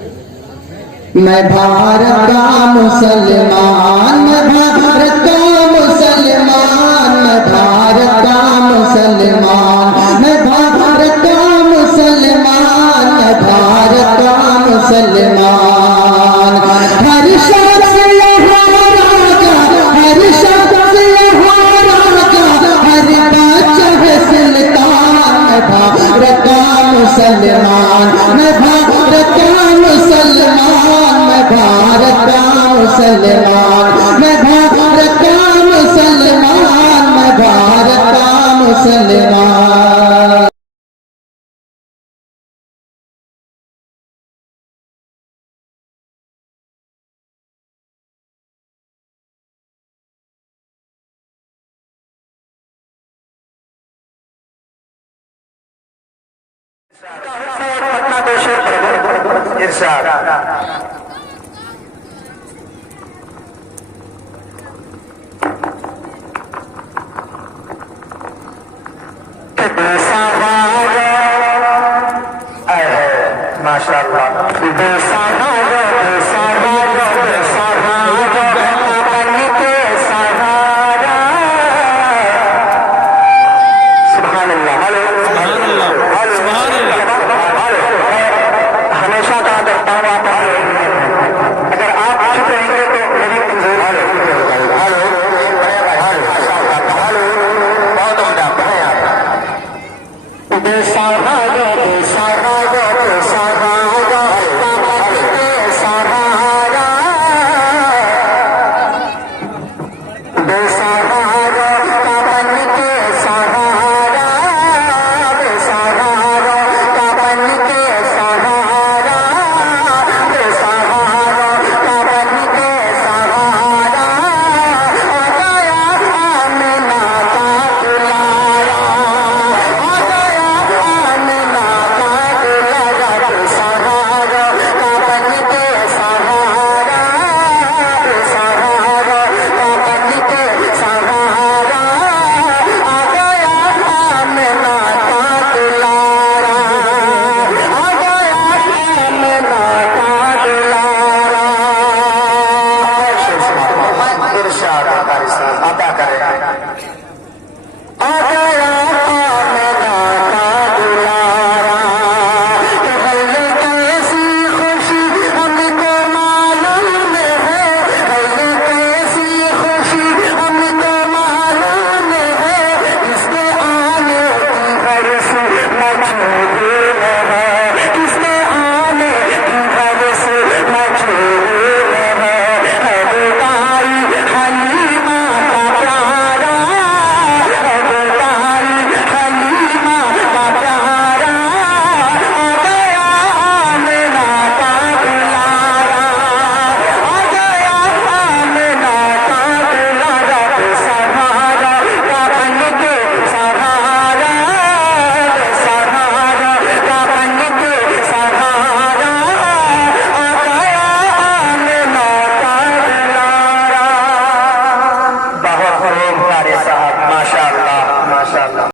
मैं भारत का मुसलमान, मैं भारत का मुसलमान, मैं भारत का मुसलमान, मैं भारत का मुसलमान, मैं भारत का मुसलमान। हर शख्स यहाँ राजा, हर शख्स यहाँ राजा, हर बच्चा है सुल्तान। मैं भारत का मुसलमान, मैं भारत का मुसलमान, मैं भारत का मुसलमान, मैं भारत का मुसलमान, मैं भारत का मुसलमान। पटना दो शेर इरशाद। माशाअल्लाह हमेशा कहा करता हूँ आप